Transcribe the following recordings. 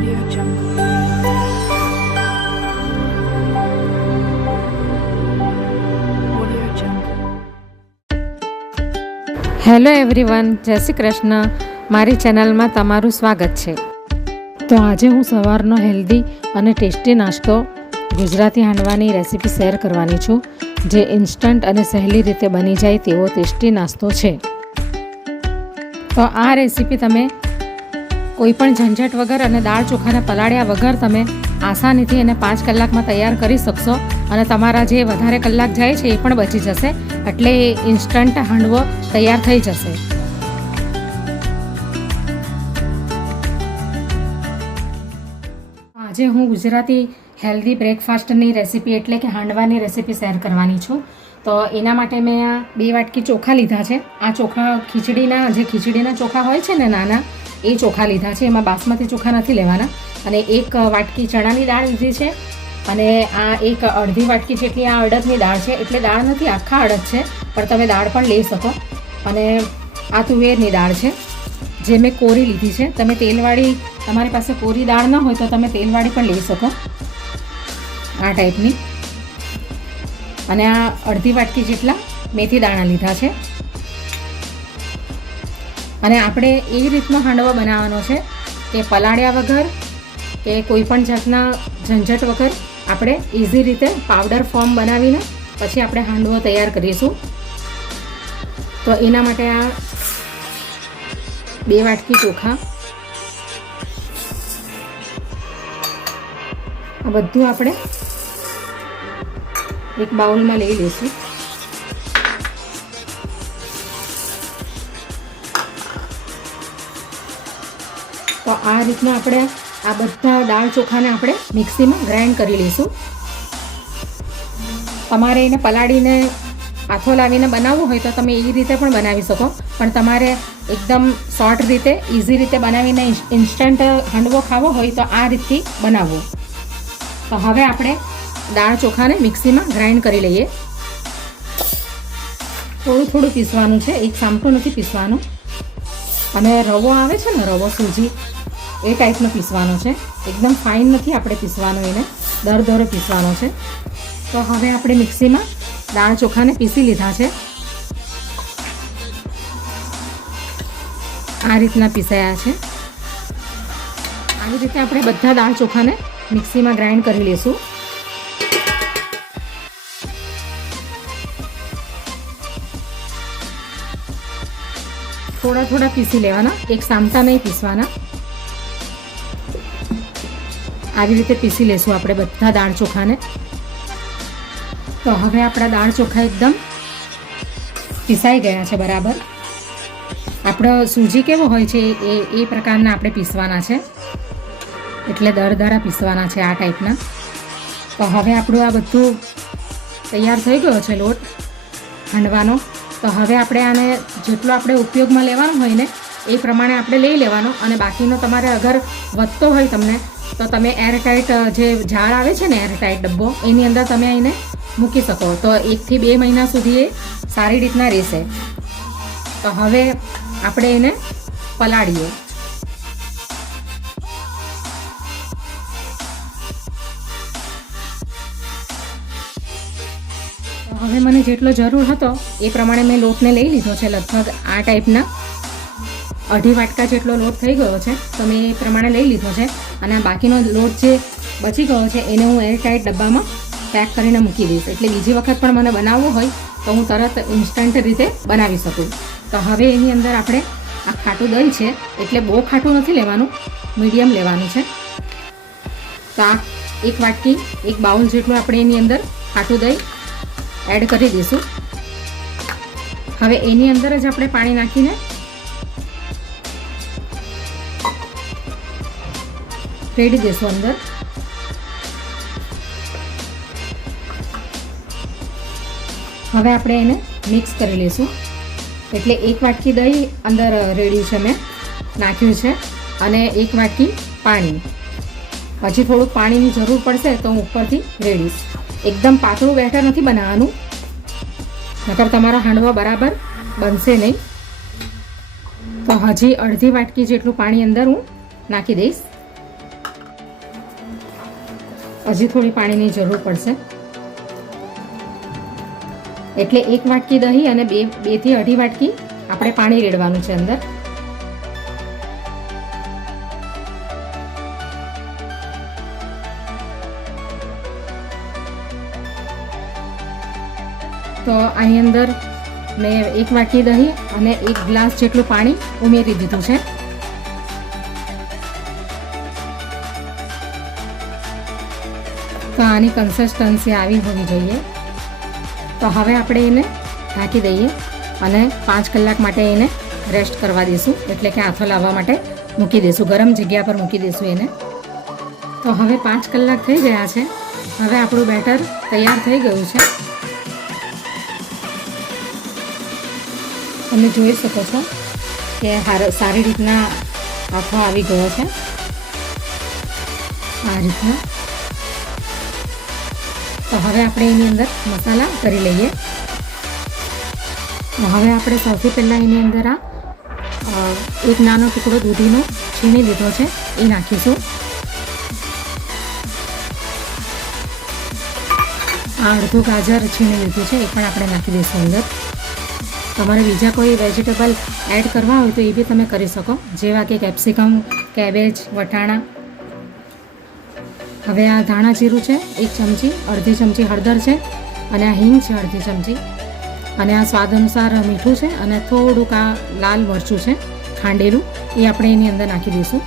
Audio Jungle. Audio Jungle. Hello everyone, જય શ્રી કૃષ્ણ. મારી ચેનલમાં તમારું સ્વાગત છે. તો આજે હું સવારનો હેલ્ધી અને ટેસ્ટી નાસ્તો ગુજરાતી હાંડવાની રેસીપી શેર કરવાની છું, જે ઇન્સ્ટન્ટ અને સહેલી રીતે બની જાય તેવો ટેસ્ટી નાસ્તો છે. તો આ રેસીપી તમે કોઈ પણ ઝંઝટ વગર અને દાળ ચોખાને પલાળ્યા વગર તમે આસાનીથી એને 5 કલાકમાં તૈયાર કરી શકશો અને તમારા જે વધારે કલાક જાય છે એ પણ બચી જશે. એટલે ઇન્સ્ટન્ટ હાંડવો તૈયાર થઈ જશે. આજે હું ગુજરાતી હેલ્ધી બ્રેકફાસ્ટની રેસીપી એટલે કે હાંડવાની રેસીપી શેર કરવાની છું. તો એના માટે મેં આ 2 વાટકી ચોખા લીધા છે. આ ચોખા ખીચડીના ચોખા હોય છે ને નાના, એ ચોખા લીધા છે. એમાં બાસમતી ચોખા નથી લેવાના. અને 1 વાટકી ચણાની દાળ લીધી છે અને આ અડધી વાટકી જેટલી આ અડદની દાળ છે. એટલે દાળ નથી, આખા અડદ છે, પણ તમે દાળ પણ લઈ શકો. અને આ તુવેરની દાળ છે જે મેં કોરી લીધી છે. તમે તેલવાળી, તમારી પાસે કોરી દાળ ન હોય તો તમે તેલવાળી પણ લઈ શકો, આ ટાઈપની. અને આ અડધી વાટકી જેટલા મેથી દાણા લીધા છે. અને આપણે એ રીતનો હાંડવો બનાવવાનો છે કે પલાળ્યા વગર કે કોઈ પણ જાતના ઝંઝટ વગર આપણે ઇઝી રીતે પાવડર ફોર્મ બનાવીને પછી આપણે હાંડવો તૈયાર કરીશું. તો એના માટે આ 2 વાટકી ચોખા, આ બધું આપણે એક બાઉલમાં લઈ લઈશું. તો આ રીતના આપણે આ બધા દાળ ચોખાને આપણે મિક્સીમાં ગ્રાઇન્ડ કરી લઈશું. તમારે એને પલાળીને હાથો લાવીને બનાવવું હોય તો તમે એ રીતે પણ બનાવી શકો, પણ તમારે એકદમ શોર્ટ રીતે, ઇઝી રીતે બનાવીને ઇન્સ્ટન્ટ હાંડવો ખાવો હોય તો આ રીતથી બનાવવો. તો હવે આપણે દાળ ચોખાને મિક્સીમાં ગ્રાઇન્ડ કરી લઈએ. થોડું પીસવાનું છે, એક સામટું નથી પીસવાનું. અને રવો આવે છે ને, રવો સૂજી, એ ટાઈપનો પીસવાનો છે. એકદમ ફાઇન નથી આપણે પીસવાનો, એને દરદરો પીસવાનો છે. તો હવે આપણે મિક્સીમાં દાળ ચોખાને પીસી લીધા છે. આ રીતના પીસાયા છે. આવી રીતે આપણે બધા દાળ ચોખાને મિક્સીમાં ગ્રાઇન્ડ કરી લઈશું. થોડા પીસી લેવાના, એક સામટા નહીં પીસવાના. આવી રીતે પીસી લેશું આપણે બધા દાળ ચોખાને. તો હવે આપણા દાળ ચોખા એકદમ પીસાઈ ગયા છે બરાબર. આપણો સૂજી કેવો હોય છે એ પ્રકારના આપણે પીસવાના છે, એટલે દરદરા પીસવાના છે આ ટાઈપના. તો હવે આપણું આ બધું તૈયાર થઈ ગયો છે લોટ હાંડવાનો. તો હવે આપણે આને જેટલો આપણે ઉપયોગમાં લેવાનો હોય ને એ પ્રમાણે આપણે લઈ લેવાનો. અને બાકીનો તમારે અગર વધતો હોય તમને, તો તમે એરટાઇટ જે જાર આવે છે ને, એરટાઇટ ડબ્બો, એની અંદર તમે એને મૂકી શકો. તો 1 થી 2 મહિના સુધી એ સારી રીતના રહેશે. તો હવે આપણે એને પલાળીએ. હવે મને જેટલો જરૂર હતો એ પ્રમાણે મેં લોટને લઈ લીધો છે. લગભગ આ ટાઈપના 2.5 વાટકા જેટલો લોટ થઈ ગયો છે, તો મેં એ પ્રમાણે લઈ લીધો છે. અને બાકીનો લોટ જે બચી ગયો છે એને હું એરટાઇટ ડબ્બામાં પેક કરીને મૂકી દઈશ. એટલે બીજી વખત પણ મને બનાવવો હોય તો હું તરત ઇન્સ્ટન્ટ રીતે બનાવી શકું. તો હવે એની અંદર આપણે આ ખાટું દહીં છે, એટલે બહુ ખાટું નથી લેવાનું, મીડિયમ લેવાનું છે. તો આ 1 વાટકી, 1 બાઉલ જેટલું આપણે એની અંદર ખાટું દહીં એડ કરી દઈશું. હવે એની અંદર જ આપણે પાણી નાખીને રેડી દઈશું અંદર. હવે આપણે એને મિક્સ કરી લઈશું. એટલે 1 વાટકી દહીં અંદર રેડ્યું છે, મેં નાખ્યું છે, અને 1 વાટકી પાણી. હજી થોડુંક પાણીની જરૂર પડશે તો હું ઉપરથી રેડીશ. એકદમ પાતળું બેટર નથી બનાવવાનું, નકર તમારા હાંડવા બરાબર બનશે નહીં. તો હજી અડધી વાટકી જેટલું પાણી અંદર હું નાખી દઈશ. હજી થોડી પાણીની જરૂર પડશે. એટલે 1 વાટકી દહીં અને 2 થી 2.5 વાટકી આપણે પાણી રેડવાનું છે અંદર. તો અહીં અંદર મેં 1 વાટકી દહીં અને 1 ગ્લાસ જેટલું પાણી ઉમેરી દીધું છે. તો આની કન્સિસ્ટન્સી આવી હોવી જોઈએ. તો હવે આપણે એને ઢાંકી દઈએ અને 5 કલાક માટે એને રેસ્ટ કરવા દઈશું, એટલે કે આથો લાવવા માટે મૂકી દઈશું. ગરમ જગ્યા પર મૂકી દઈશું એને. તો હવે 5 કલાક થઈ ગયા છે. હવે આપણું બેટર તૈયાર થઈ ગયું છે. તમે જોઈ શકો છો કે સારી રીતના આથો આવી ગયો છે. આ રીતના. તો હવે આપણે એની અંદર મસાલા કરી લઈએ. હવે આપણે સૌથી પહેલાં એની અંદર એક નાનો ટુકડો દૂધીનો છીણી લીધો છે, એ નાખીશું. આ અડધું ગાજર છીણી લીધું છે, એ પણ આપણે નાખી દઈશું અંદર. તમારે બીજા કોઈ વેજીટેબલ એડ કરવા હોય તો એ બી તમે કરી શકો, જેવા કે કેપ્સિકમ, કેબેજ, વટાણા. હવે આ ધાણા જીરું છે 1 ચમચી, અડધી ચમચી હળદર છે, અને આ હિંગ છે અડધી ચમચી, અને આ સ્વાદ અનુસાર મીઠું છે, અને થોડુંક આ લાલ મરચું છે ખાંડેલું, એ આપણે એની અંદર નાખી દઈશું.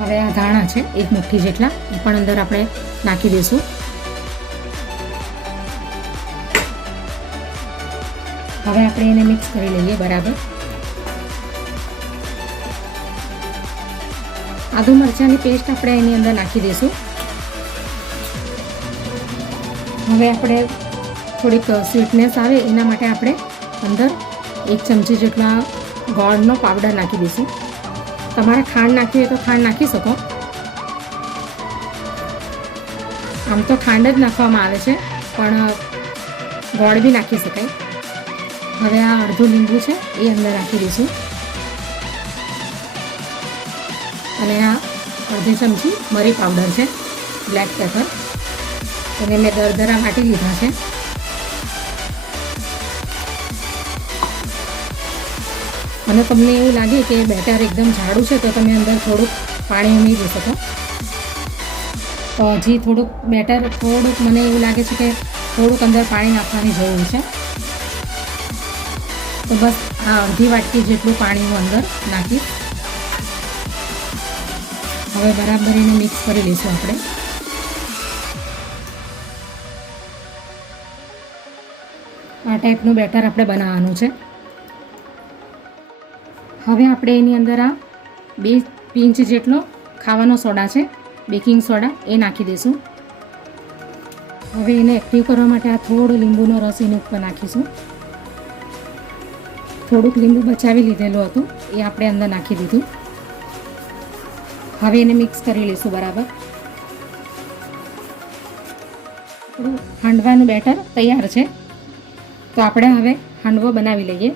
હવે આ ધાણા છે 1 મુઠ્ઠી જેટલા, એ પણ અંદર આપણે નાખી દઈશું. હવે આપણે એને મિક્સ કરી લઈએ બરાબર. આદુ મરચાંની પેસ્ટ આપણે એની અંદર નાખી દઈશું. હવે આપણે થોડીક સ્વીટનેસ આવે એના માટે આપણે અંદર 1 ચમચી જેટલા ગોળનો પાવડર નાખી દઈશું. તમારે ખાંડ નાખવી હોય તો ખાંડ નાખી શકો. આમ તો ખાંડ જ નાખવામાં આવે છે, પણ ગોળ બી નાખી શકાય. હવે આ અડધું લીંબુ છે એ અંદર નાખી દઈશું, અને આ અડધી ચમચી મરી પાવડર છે, બ્લેક પેપર, એને મેં દરદરા વાટી લીધા છે. અને તમને એવું લાગે કે બેટર એકદમ જાડું છે તો તમે અંદર થોડુંક પાણી ઉમેરી શકો. તો હજી થોડુંક બેટર મને એવું લાગે છે કે થોડુંક અંદર પાણી નાખવાની જરૂર છે. તો બસ આ અડધી વાટકી જેટલું પાણી હું અંદર નાખીશ. હવે બરાબર એને મિક્સ કરી લઈશું આપણે. આ ટાઈપનું બેટર આપણે બનાવવાનું છે. હવે આપણે એની અંદર આ 2 પિંચ જેટલો ખાવાનો સોડા છે, બેકિંગ સોડા, એ નાખી દઈશું. હવે એને એક્ટિવ કરવા માટે આ થોડો લીંબુનો રસ એની ઉપર નાખીશું. થોડુંક લીંબુ બચાવી લીધેલું હતું, એ આપણે અંદર નાખી દીધું. હવે એને મિક્સ કરી લઈશું બરાબર. આપણું હાંડવાનું બેટર તૈયાર છે. તો આપણે હવે હાંડવો બનાવી લઈએ.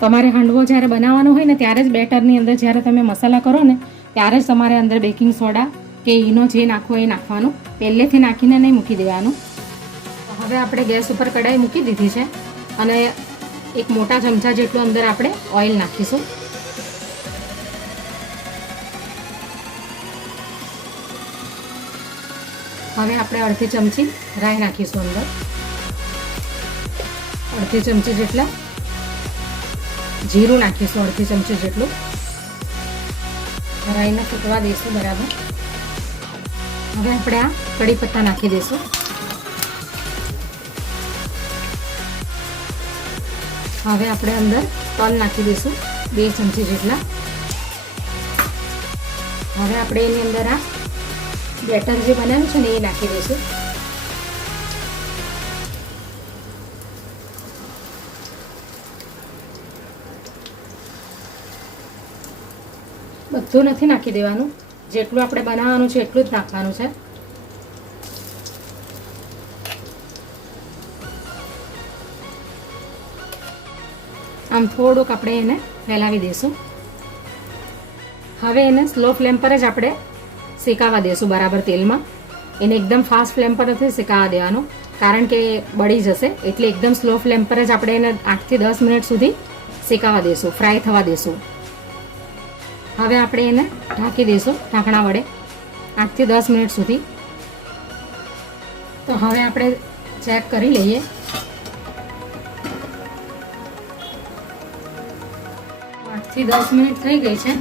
તમારે હાંડવો જ્યારે બનાવવાનો હોય ને ત્યારે જ બેટરની અંદર જ્યારે તમે મસાલા કરો ને ત્યારે જ તમારે અંદર બેકિંગ સોડા કે ઈનો જે નાખવો એ નાખવાનું, પહેલેથી નાખીને નહીં મૂકી દેવાનું. હવે આપણે ગેસ ઉપર કઢાઈ મૂકી દીધી છે, અને 1 મોટા ચમચા જેટલું અંદર આપણે ઓઇલ નાખીશું. હવે આપણે અડધી ચમચી રાઈ નાખીશું અંદર, અડધી ચમચી જેટલા જીરું નાખીશું, અડધી ચમચી જેટલું. રાઈને ફૂટવા દઈશું બરાબર. હવે આપણે આ કડી પત્તા નાખી દઈશું. હવે આપણે અંદર તલ નાખી દઈશું 2 ચમચી જેટલા. હવે આપણે એની અંદર આ બેટર જે બનાવ્યું છે ને એ નાખી દઈશું. બધું નથી નાખી દેવાનું, જેટલું આપણે બનાવવાનું છે એટલું જ નાખવાનું છે. આમ થોડુંક આપણે એને ફેલાવી દઈશું. હવે એને સ્લો ફ્લેમ પર જ આપણે શેકાવા દેશું બરાબર તેલમાં. એને એકદમ ફાસ્ટ ફ્લેમ પર નથી શેકાવા દેવાનું, કારણ કે બળી જશે. એટલે એકદમ સ્લો ફ્લેમ પર જ આપણે એને 8 થી 10 મિનિટ સુધી શેકાવા દેશું, ફ્રાય થવા દેશું. હવે આપણે એને ઢાંકી દઈશું ઢાંકણા વડે 8 થી 10 મિનિટ સુધી. તો હવે આપણે ચેક કરી લઈએ. થી 10 મિનિટ થઈ ગઈ છે.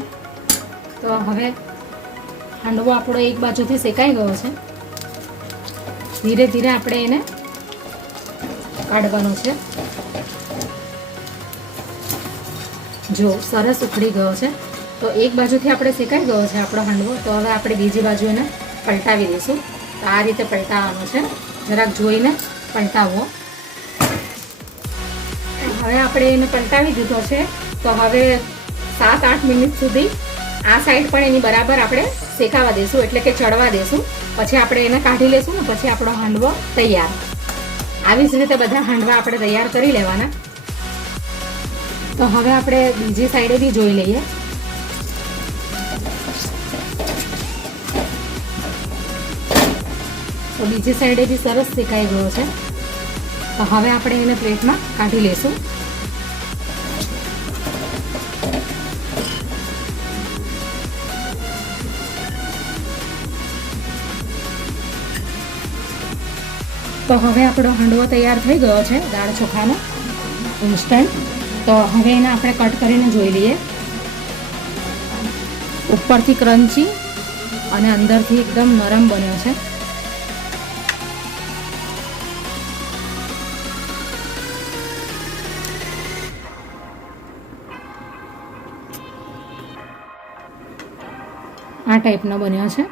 તો હવે હાંડવો આપણો એક બાજુથી શેકાઈ ગયો છે. ધીરે ધીરે આપણે એને કાઢવાનો છે. જો સરસ ઉખડી ગયો છે. તો એક બાજુથી આપણે શેકાઈ ગયો છે આપણો હાંડવો. તો હવે આપણે બીજી બાજુ એને પલટાવી દઈશું. તો આ રીતે પલટાવવાનો છે, જરાક જોઈને પલટાવવો. હવે આપણે એને પલટાવી દીધો છે. તો હવે 7-8 મિનિટ સુધી આ સાઈડ પણ એની બરાબર આપણે શેકાવા દઈશું, એટલે કે ચડવા દઈશું. પછી આપણે એને કાઢી લઈશું ને પછી આપણો હાંડવો તૈયાર. આવી જ રીતે બધા હાંડવા આપણે તૈયાર કરી લેવાના. તો હવે આપણે બીજી સાઈડે બી જોઈ લઈએ. તો બીજી સાઈડે બી સરસ શેકાઈ ગયો છે. તો હવે આપણે એને પ્લેટમાં કાઢી લઈશું. તો હવે આપણો હાંડવો તૈયાર થઈ ગયો છે, દાળ ચોખાનો ઇન્સ્ટન્ટ. તો હવે એને આપણે કટ કરીને જોઈ લઈએ. ઉપરથી ક્રન્ચી અને અંદરથી એકદમ નરમ બન્યો છે. આ ટાઈપનો બન્યો છે.